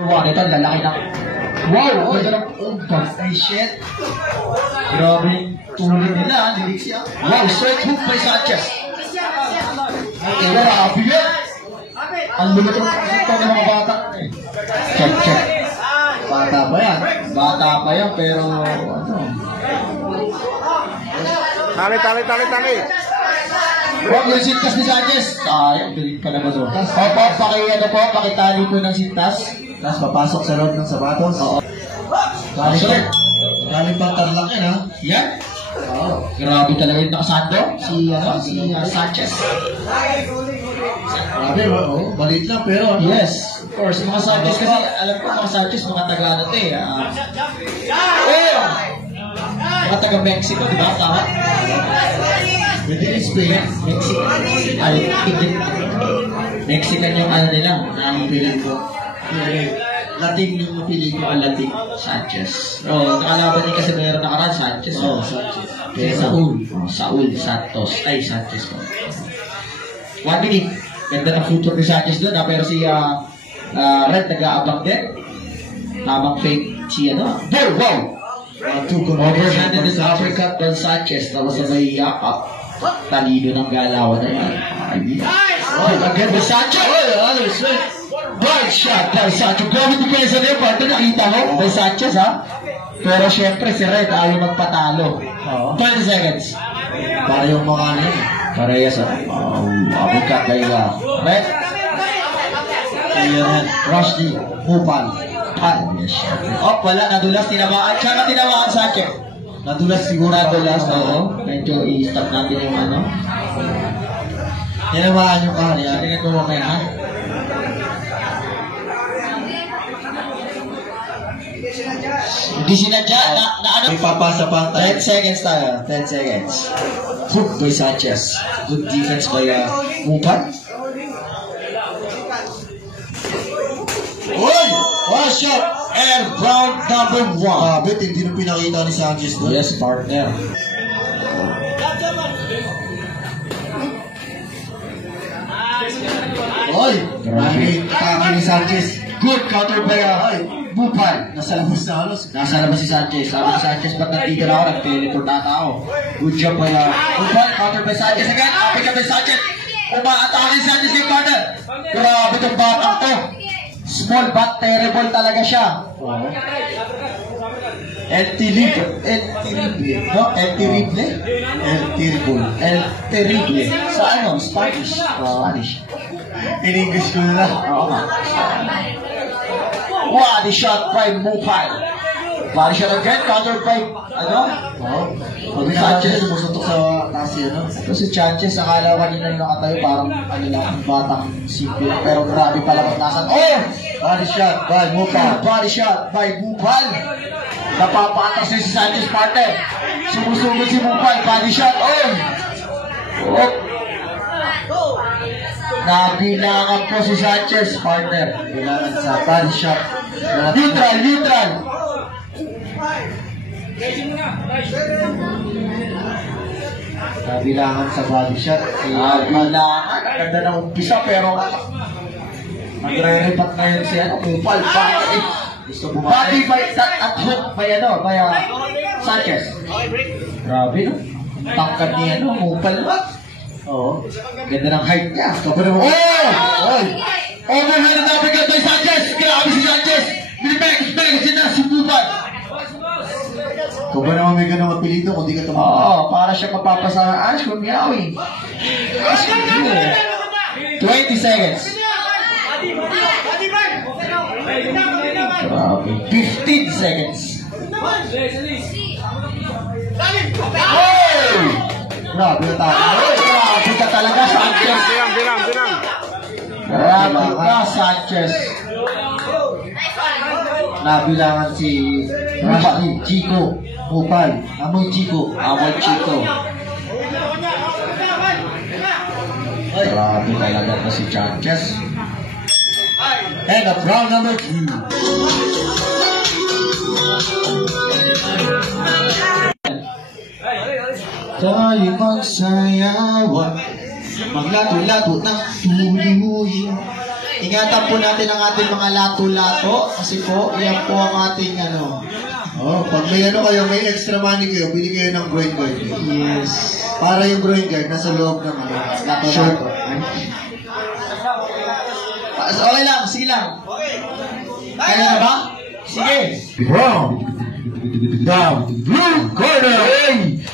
Wow, ito, lalaki na. Wow! Ganda ng ay shit. Grabe yung tuloy nila, lilig siya. Wow, straight hook by Sanchez. Grabe yun. Ang lulutong ito ng mga bata. Check, check. Bata pa yan. Bata pa yan, pero ano? Tali. Huwag yung sintas ni Sanchez. Sayang, galing ka naman doon. Opo, pakitali po ng sintas. Tapos papasok sa loob ng sapatos. Oo. Galing pang Tarlac yan, ha? Yan. Oo. Grabe talaga yung nakasando. Si Sanchez. Grabe, oh. Balit lang, pero ano? Yes. Of course. Mga Sanchez kasi, alam ko mga Sanchez, mga taga-ano ito eh. Mga taga-Mexico, di ba? Tama? Pwede rin Spain. Mexican yung ano nila. Ang piling ko. Latin yung napili ko. Latin. Sanchez. Nakalaban din kasi mayroon nakaraan Sanchez. Sanchez. Kaya Saul Santos. Ay, Sanchez po. 1 minute. Ganda ng future ni Sanchez doon. Pero si Red nag-aabang din. Tamang fake si ano. There, wow! Overhanded in uppercut ng Sanchez. Tapos na may yakap. Talino ng galawan na yan. Again by Sanchez. Bad shot by Sanchez. Grabe depensa na yung parte. Nakita mo by Sanchez, ha? Pero syempre si Red ayaw magpatalo. 20 seconds. Para yung mga ano yun. Parehas, ha? Uppercut by Red. Rusty. Hupal. Wala. Nadulas. Tinamaan. Tsaka tinamaan Sanchez. Nadulas siguro. Nadulas, oo. Medyo i-stop natin yung ano. Tinamaan yung kaharian. Tingnan mo mamaya, ha? Hindi sinadya. Ano? May papasa pa tayo. 10 seconds tayo. 10 seconds. Hook by Sanchez. Good defense by Mupan. Oy! One shot! And round number 1. Bet, hindi na pinakita ni Sanchez doon. Yes, partner. Oy! Grabe ni Sanchez. Good counter by Mupan. Nasa labas na halos. Nasa labas si Sanchez. Sabi ni Sanchez, ba't nandito na ako? Nag-teleport na ako. Good job by Mupan. Counter by Sanchez again. Apik by Sanchez. Umaatake si Sanchez kay partner. Grabe itong batang to. Small but terrible talaga siya. El Terrible. No? El Terrible? El Terrible. El Terrible. Sa ano? Spanish. Spanish. In English ko na. Oo nga. Body shot by Mupan. Body shot again. Counter by, ano? Pag Sanchez, sumusuntok sa taas yan. Ito si Sanchez, akala kanina yung nakatayo, parang ano lang, batang simple. Pero grabe pala pagtasan. Body shot by Mupan. Body shot by Mupan. Napapatas na si Sanchez, partner. Sumusunod si Mupan. Body shot. Nabilangan po si Sanchez, partner. Bilangan sa body shot. Neutral. Nabilangan sa body shot. Nabilangan. Ganda ng umpisa, pero nagre-repat ngayon si Mupan. Gusto bumalik. Body by at hook by Sanchez. Grabe, no? Tangkad niya, Mupan. Oo. Ganda ng height niya. Overhanded uppercut by Sanchez. Grabe si Sanchez. Binibek na si Mupan. Kung ba naman may ganang apelito kung di ka tumama? Para siya mapapasa ng Ash kung miyawi. 20 seconds. Grabe. 15 seconds. Grabe na tayo. Grabe ka talaga, Sanchez. Bilang. Grabe ka, Sanchez. Nabilangan si Chico. Mupan. Amoy Chico. Grabe talaga na si Sanchez. And at round number 2. Tayo magsayawan, maglato-lato ng tuli-huli. Ingatan po natin ang ating mga lato-lato kasi po, yan po ang ating ano. Oh, pag may ano kayo, may extra money kayo, bili kayo ng groin guard. Yes. Para yung groin guard, nasa loob ng ano, lato-lato. Okay lang, sige lang. Kaya na ba? Sige. From the blue corner,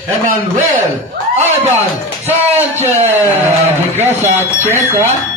Emmanuel Ivan Sanchez. Because Sanchez, ha?